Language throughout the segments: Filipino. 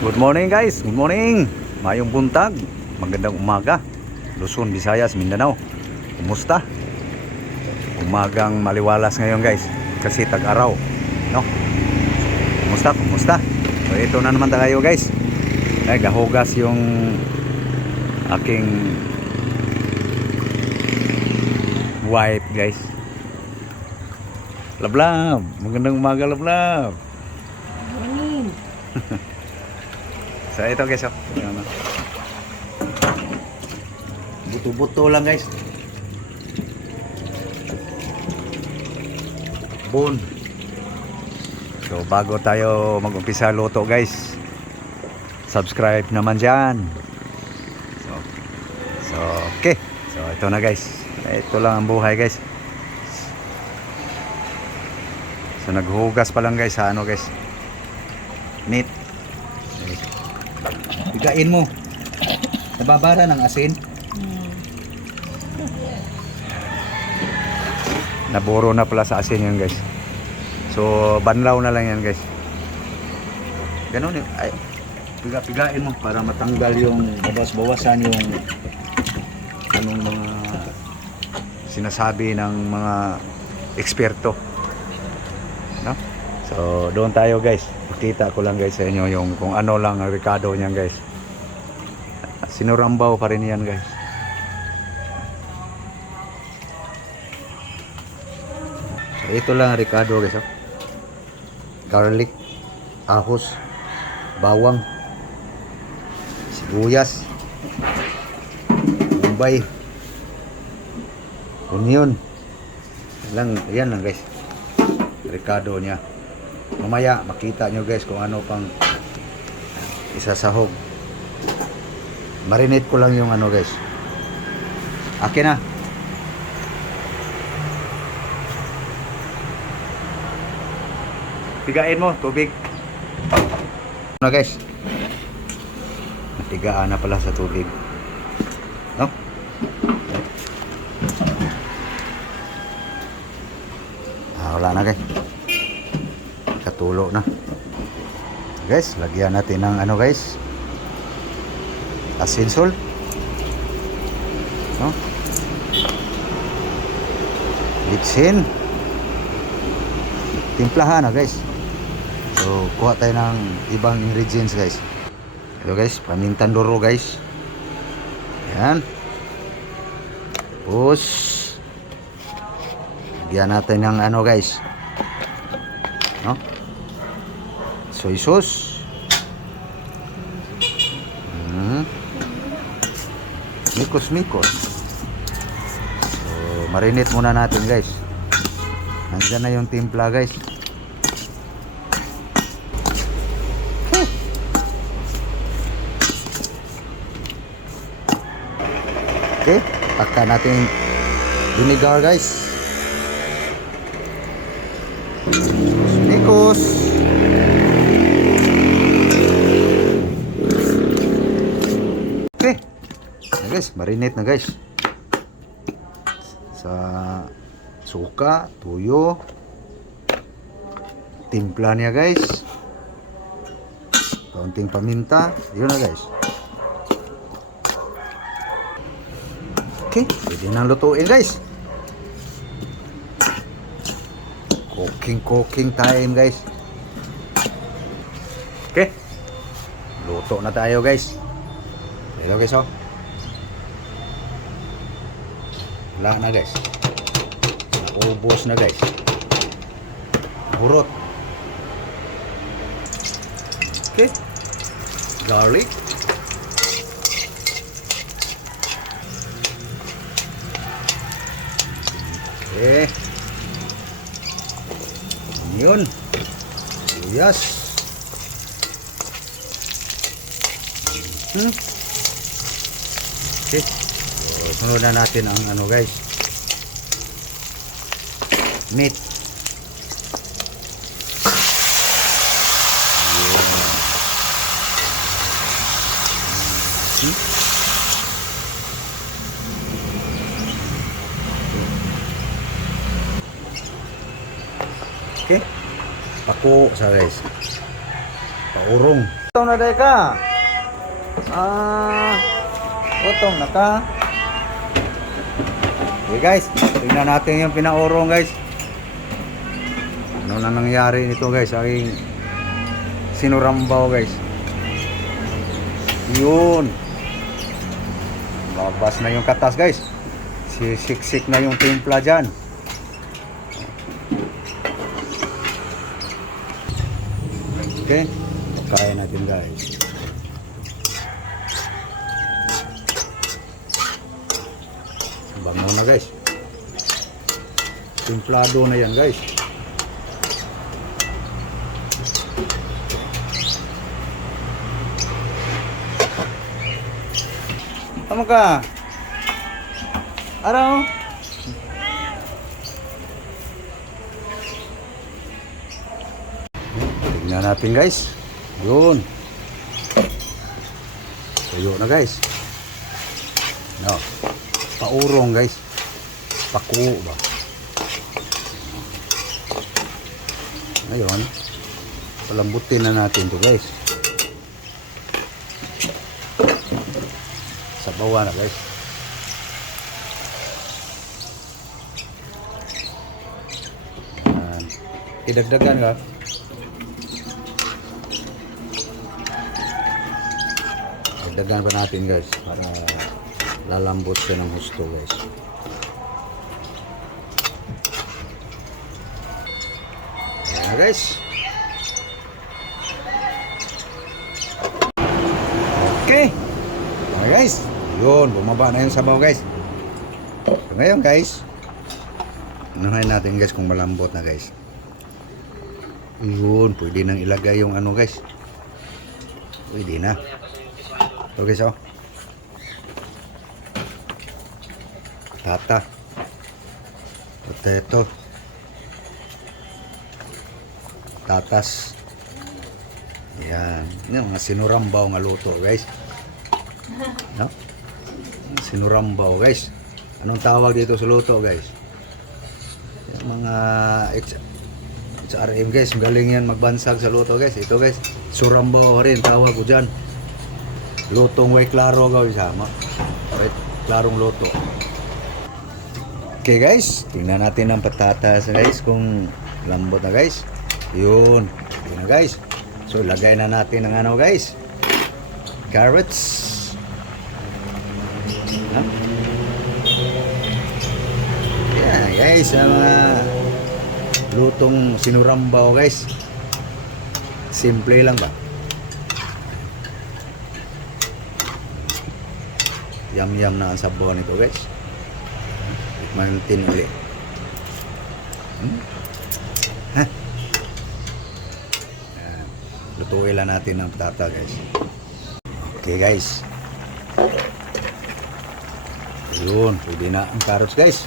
Good morning guys, good morning. Mayong buntag, magandang umaga. Luzon, Visayas, Mindanao. Kumusta? Umagang maliwalas ngayon guys, kasi tag-araw, no? Kumusta? So ito na naman tayo guys. Ay, gahugas yung aking wife guys. Lablab, magandang umaga Lablab. Morning. So ito guys, oh. Buto-buto lang guys. Bon. So bago tayo mag-umpisa luto guys, subscribe naman dyan. So okay. So ito na guys. Ito lang ang buhay guys. So naghugas pa lang guys sa ano guys, meat. Bigain mo. Nababara ng asin. Naburo na pala sa asin yan guys. So banlaw na lang yan guys. Ganun eh. Ay, pigain mo para matanggal yung bawas-bawasan yung anong mga sinasabi ng mga eksperto, no? So doon tayo guys. Pakita ko lang guys sa inyo yung kung ano lang ang rekado niyan guys. Sinurambaw pa rin yan guys. So ito lang ang rekado guys, oh. Garlic, ahos, bawang, sibuyas, bombay, onion. Yan lang guys, rekado niya. Mamaya makita nyo guys kung ano pang isasahog. Marinate ko lang yung ano guys. Akin na. Pigain mo tubig na guys. Natigaan na pala sa tubig, no? Wala na guys, katulo na guys. Lagyan natin ng ano guys, asin salt, no? Litsin, timplahan na guys. So kuha tayo ng ibang ingredients guys. Ito guys, pamintang duro guys. Yan. Tapos lagyan natin ng ano guys, no? Soy sauce. Mikos. So marinate muna natin guys. Nandiyan na yung timpla guys. Okay, takta natin vinegar guys. Mikos. Okay na guys, marinate na guys sa suka, tuyo, timpla niya guys, kaunting paminta. Yun na guys. Okay, pwede nang lutuin guys. Cooking time guys. Okay, luto na tayo guys. Hello guys, oh. Wala na guys, ubos na guys. Hurot. Okay, garlic, okay, onion, sibuyas, okay. So sunod na natin ang ano guys, meat. Okay, paku sa guys, paurong. Utong na day ka. Utong na ka. Okay guys, tingnan natin yung pinaurong guys. Ano na nangyari nito guys? Aking sinurambaw guys. Yun. Babas na yung katas guys. Sisiksik na yung timpla dyan. Okay. Kaya natin guys. Bango na guys. Timplado na yan guys. Tama ka. Araw. Tingnan natin guys. Yun. Tuyo na guys. No. Paurong guys. Pakuo ba? Ngayon, palambutin na natin to guys. Sabawan na guys. Idagdagan ka. Dagdagan pa natin guys para lalambot siya ng husto guys. Ayan guys. Okay. Ayan guys. Yun, bumaba na yung sabaw guys. So, ngayon guys, unahin natin guys kung malambot na guys. Yun, pwede nang ilagay yung ano guys. Pwede na. Okay, so tata, potato, tatas. Yan, yung mga sinurambaw nga luto guys. No? Sinurambaw guys. Anong tawag dito sa luto guys? Yung mga HRM guys, magaling yan magbansag sa luto guys. Ito guys, surambaw rin tawag ko dyan. Lutong way klaro gawin sama. Right, klarong luto. Okay guys, tingnan natin ang patatas guys kung lambot na guys. Yun, yun na guys. So lagay na natin ang ano guys, carrots. Huh? Yeah guys, ang mga lutong sinurambaw guys. Simple lang ba? Yum na ang sabaw nito guys. Tikman natin ulit. Ha? Lutuin lang natin ang patata guys. Okay guys. Yun, pwede na ang carrots guys.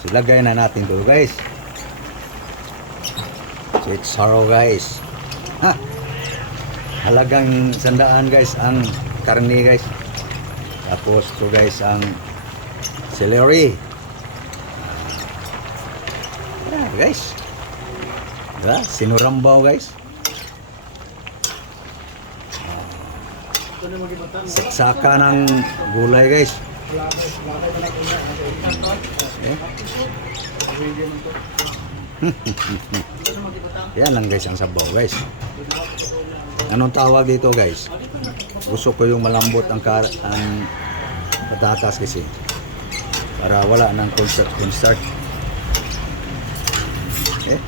So lagay na natin ito guys. So it's sorrow guys. Ha? Halagang 100 guys ang karne guys. Tapos to guys ang celery. Guys. Diba? Sinurambaw guys. Saksaka ng gulay guys. Okay. Yan lang guys ang sabaw guys. Anong tawag dito guys? Gusto ko yung malambot ang patatas kasi para wala nang concert. Okay.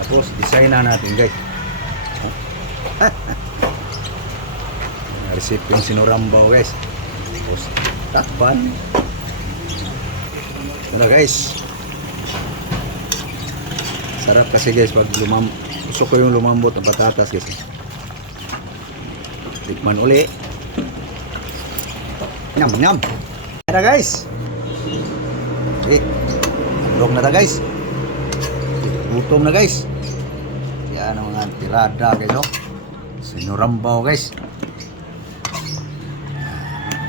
Tapos design na natin guys. Recipe yung sinurambaw guys. Tapos takpan. Ano guys, sarap kasi guys pag gusto ko yung lumambot ang patatas guys. Tikman uli. Nyam. Ada guys. Okay. Andog na ta guys. Gutom na guys. Yan ang mga tirada guys oh. Sinurambaw guys.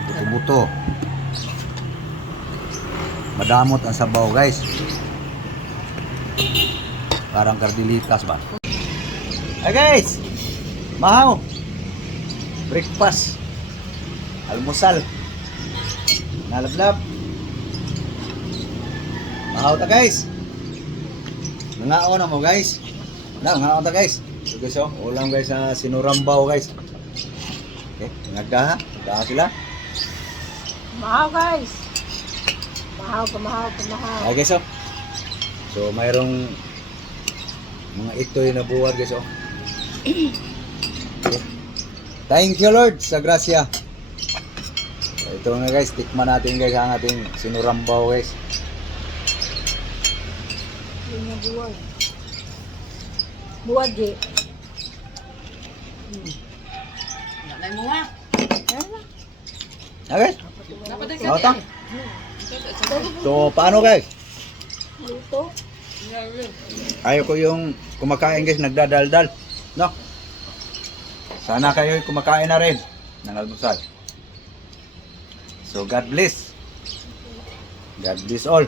Buto-buto. Madamot ang sabaw guys. Parang kardilitas ba? Hey guys! Mahaw! Breakfast. Almusal. Nalablab. Mahaw ta guys. Nangaon na mo guys. Nangaon ta guys. So guys oh, ulam guys sa sinurambaw guys. Okay, nagdaha. Nagdaha sila. Mahaw guys. Mahaw. Okay guys oh. So mayroong mga itoy na buwan guys oh. Okay. Thank you Lord sa grasya. So, ito nga guys, tikman natin guys ang ating sinurambaw guys. Yun na buwag. Buwag eh. Nanay mo nga. Okay? Dapat ay Ano ta? So paano guys? Luto. Ayaw ko yung kumakain guys, nagdadaldal. No? Sana kayo kumakain na rin ng almusal. So God bless. God bless all.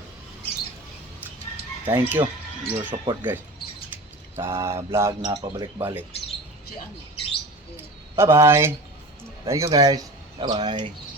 Thank you. Your support guys. Sa vlog na pabalik-balik. Si ano? Bye-bye. Thank you guys. Bye-bye.